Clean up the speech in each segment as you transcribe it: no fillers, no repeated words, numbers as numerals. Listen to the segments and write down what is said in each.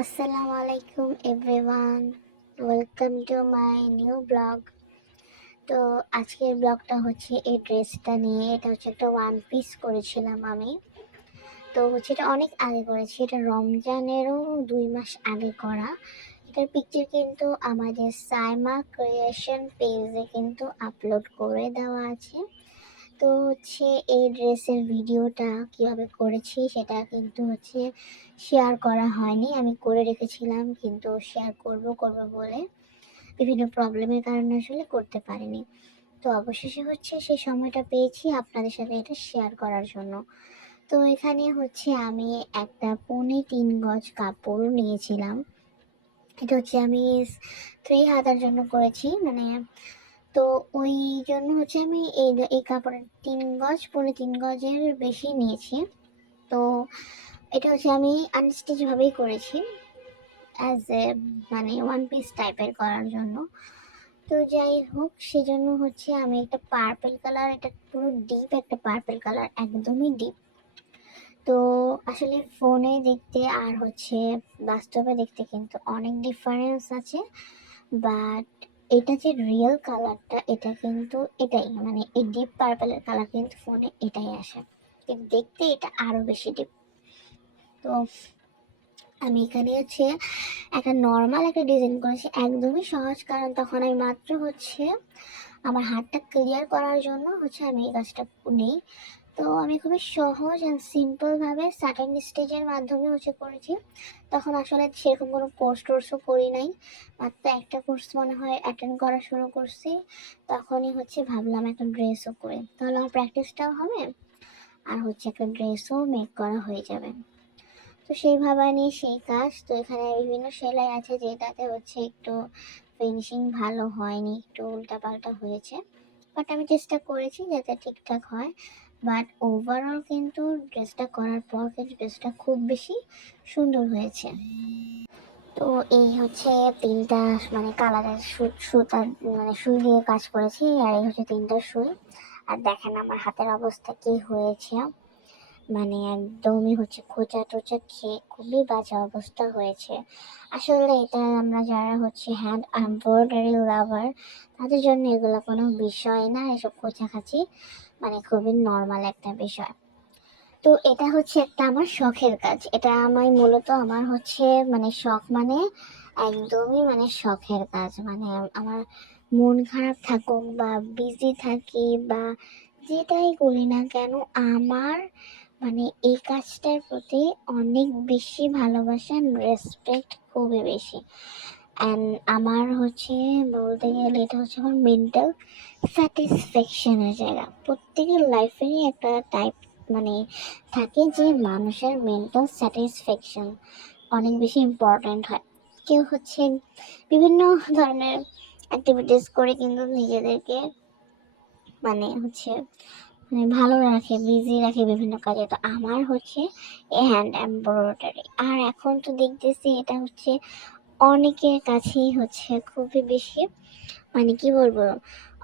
আসসালামু আলাইকুম everyone, welcome to my new blog. তো আজকের ব্লগটা হচ্ছে এই ড্রেসটা নিয়ে। এটা হচ্ছে একটা ওয়ান পিস করেছিলাম আমি। তো হচ্ছে এটা অনেক আগে করেছি, এটা রমজানেরও 2 মাস আগে করা। এটার পিকচার কিন্তু আমাদের সাইমা ক্রিয়েশন পেজে কিন্তু আপলোড করে দেওয়া আছে। তো হচ্ছে এই ড্রেসের ভিডিওটা কিভাবে করেছি সেটা কিন্তু হচ্ছে শেয়ার করা হয়নি। আমি করে রেখেছিলাম কিন্তু শেয়ার করব করব বলে বিভিন্ন প্রবলেমের কারণে আসলে করতে পারিনি। তো অবশেষে হচ্ছে সেই সময়টা পেয়েছি আপনাদের সাথে এটা শেয়ার করার জন্য। তো এখানে হচ্ছে আমি একটা 3.25 গজ কাপড় নিয়েছিলাম। এটা হচ্ছে আমি 3 হাতার জন্য করেছি, মানে তো ওই জন্য হচ্ছে আমি এই কাপড়ের 3 গজ 3.25 গজের বেশি নিয়েছি। তো এটা হচ্ছে আমি আনস্টিচ ভাবেই করেছি, অ্যাজ এ মানে ওয়ান পিস টাইপের করার জন্য। তো যাই হোক, সেজন্য হচ্ছে আমি একটা পার্পেল কালার, এটা পুরো ডিপ একটা পার্পেল কালার, একদমই ডিপ। তো আসলে ফোনে দেখতে আর হচ্ছে বাস্তবে দেখতে কিন্তু অনেক ডিফারেন্স আছে। বাট এটা যে রিয়েল কালারটা, এটা কিন্তু এটাই, মানে এই ডিপ পার্পেলের কালার কিন্তু ফোনে এটাই আসে, কিন্তু দেখতে এটা আরো বেশি ডিপ। তো আমি এখানে হচ্ছে একটা নর্মাল একটা ডিজাইন করেছি, একদমই সহজ, কারণ তখন আমি মাত্র হচ্ছে আমার হাতটা ক্লিয়ার করার জন্য হচ্ছে আমি এই কাজটা নিই। তো আমি খুবই সহজ অ্যান্ড সিম্পলভাবে সাটেন স্টেজের মাধ্যমে হচ্ছে করেছি। তখন আসলে সেরকম কোনো কোর্স টোর্সও করি নাই, মাত্র একটা কোর্স মনে হয় অ্যাটেন্ড করা শুরু করছি। তখনই হচ্ছে ভাবলাম একটা ড্রেসও করে, তাহলে আমার প্র্যাকটিসটাও হবে আর হচ্ছে একটা ড্রেসও মেক করা হয়ে যাবে। তো সেই ভাবা নিয়ে সেই কাজ। তো এখানে বিভিন্ন সেলাই আছে যেটাতে হচ্ছে একটু ফিনিশিং ভালো হয়নি, একটু উল্টাপাল্টা হয়েছে, বাট আমি চেষ্টা করেছি যাতে ঠিকঠাক হয়। বাট ওভারঅল কিন্তু ড্রেসটা করার পর কিন্তু ড্রেসটা খুব বেশি সুন্দর হয়েছে। তো এই হচ্ছে 3টা মানে কালারের সুতার মানে সুই দিয়ে কাজ করেছি, আর এই হচ্ছে 3টা সুই। আর দেখেন আমার হাতের অবস্থা কি হয়েছে, মানে একদমই হচ্ছে খোঁচা টোচা খেয়ে খুবই বাজে অবস্থা হয়েছে। আসলে এটা আমরা যারা হচ্ছে হ্যান্ড এমব্রয়ডারি লাভার, তাদের জন্য এগুলো কোনো বিষয় না, এসব খোঁচাখাচি মানে খুবই নর্মাল একটা বিষয়। তো এটা হচ্ছে একটা আমার শখের কাজ, এটা আমার মূলত আমার হচ্ছে মানে শখ, মানে একদমই মানে শখের কাজ। মানে আমার মন খারাপ থাকুক বা বিজি থাকি বা যেটাই করি না কেন, আমার মানে এই কাজটার প্রতি অনেক বেশি ভালোবাসা, রেসপেক্ট খুবই বেশি। অ্যান্ড আমার হচ্ছে বলতে গেলে এটা হচ্ছে আমার মেন্টাল স্যাটিসফ্যাকশনের জায়গা। প্রত্যেকের লাইফেরই একটা টাইপ মানে থাকে যে মানুষের মেন্টাল স্যাটিসফ্যাকশন অনেক বেশি ইম্পর্ট্যান্ট হয়। কেউ হচ্ছে বিভিন্ন ধরনের অ্যাক্টিভিটিস করে কিন্তু নিজেদেরকে মানে হচ্ছে মানে ভালো রাখে, বিজি রাখে বিভিন্ন কাজে। তো আমার হচ্ছে এই হ্যান্ড এমব্রয়ডারি, আর এখন তো দেখতেছি এটা হচ্ছে অনেকের কাছেই হচ্ছে খুবই বেশি মানে কি বলবো,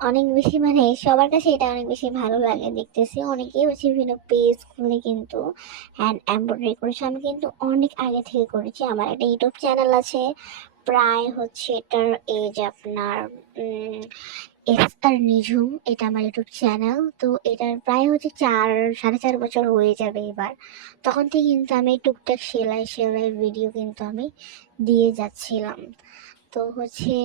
অনেক বেশি মানে সবার কাছে এটা অনেক বেশি ভালো লাগে। দেখতেছি অনেকেই হচ্ছে বিভিন্ন পেজ খুলে কিন্তু হ্যান্ড এমব্রয়ডারি করেছে। আমি কিন্তু অনেক আগে থেকে করেছি, আমার একটা ইউটিউব চ্যানেল আছে, প্রায় হচ্ছে এটার এজ আপনার এস আর নিঝুম, এটা আমার ইউটিউব চ্যানেল। তো এটার প্রায় হচ্ছে 4 সাড়ে 4 বছর হয়ে যাবে এবার। তখন থেকে কিন্তু আমি টুকটাক সেলাই সেলাই ভিডিও কিন্তু আমি দিয়ে যাচ্ছিলাম। তো হচ্ছে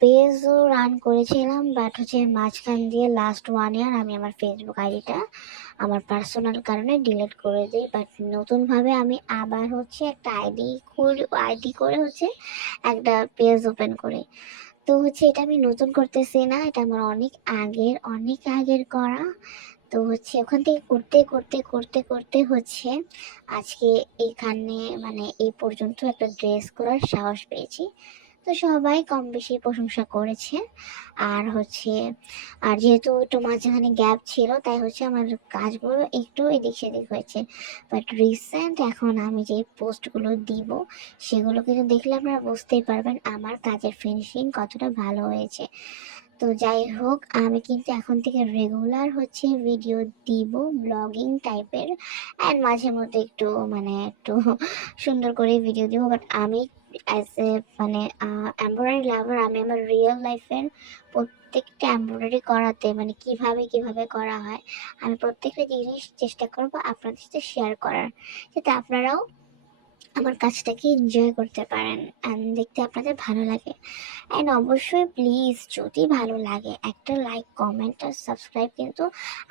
পেজও রান করেছিলাম, বাট হচ্ছে মাঝখান দিয়ে লাস্ট 1 ইয়ার আমি আমার ফেসবুক আইডিটা আমার পার্সোনাল কারণে ডিলিট করে দিই। বাট নতুনভাবে আমি আবার হচ্ছে একটা আইডি করে হচ্ছে একটা পেজ ওপেন করি। তো হচ্ছে এটা আমি নতুন করতেছি না, এটা আমার অনেক আগের করা। তো হচ্ছে ওখান থেকে করতে করতে করতে করতে হচ্ছে আজকে এখানে মানে এই পর্যন্ত একটা ড্রেস করার সাহস পেয়েছি। তো সবাই কম বেশি প্রশংসা করেছে। আর হচ্ছে আর যেহেতু একটু মাঝখানে গ্যাপ ছিল, তাই হচ্ছে আমার কাজগুলো একটু এদিক সেদিক হয়েছে। বাট রিসেন্ট এখন আমি যে পোস্টগুলো দিব, সেগুলো কিন্তু দেখলে আপনারা বুঝতেই পারবেন আমার কাজের ফিনিশিং কতটা ভালো হয়েছে। তো যাই হোক, আমি কিন্তু এখন থেকে রেগুলার হচ্ছে ভিডিও দিব, ব্লগিং টাইপের, অ্যান্ড মাঝে মধ্যে একটু একটু সুন্দর করে ভিডিও দিব। বাট আমি অ্যাজ এ এমব্রয়ডারি লাভার, আমি আমার রিয়েল লাইফের প্রত্যেকটা এমব্রয়ডারি করাতে কিভাবে কিভাবে করা হয়, আমি প্রত্যেকটা জিনিস চেষ্টা করব আপনাদের সাথে শেয়ার করার, যাতে আপনারাও আমার কাজটাকে এনজয় করতে পারেন অ্যান্ড দেখতে আপনাদের ভালো লাগে। অ্যান্ড অবশ্যই প্লিজ, যদি ভালো লাগে একটা লাইক, কমেন্ট আর সাবস্ক্রাইব কিন্তু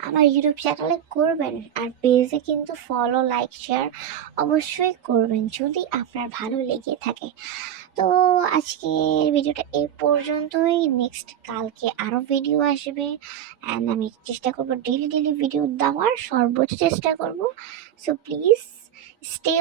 আমার ইউটিউব চ্যানেলে করবেন, আর পেজে কিন্তু ফলো, লাইক, শেয়ার অবশ্যই করবেন যদি আপনার ভালো লেগে থাকে। তো আজকের ভিডিওটা এই পর্যন্তই। নেক্সট কালকে আরও ভিডিও আসবে, অ্যান্ড আমি চেষ্টা করবো ডেলি ডেলি ভিডিও দেওয়ার, সর্বোচ্চ চেষ্টা করব। So please stay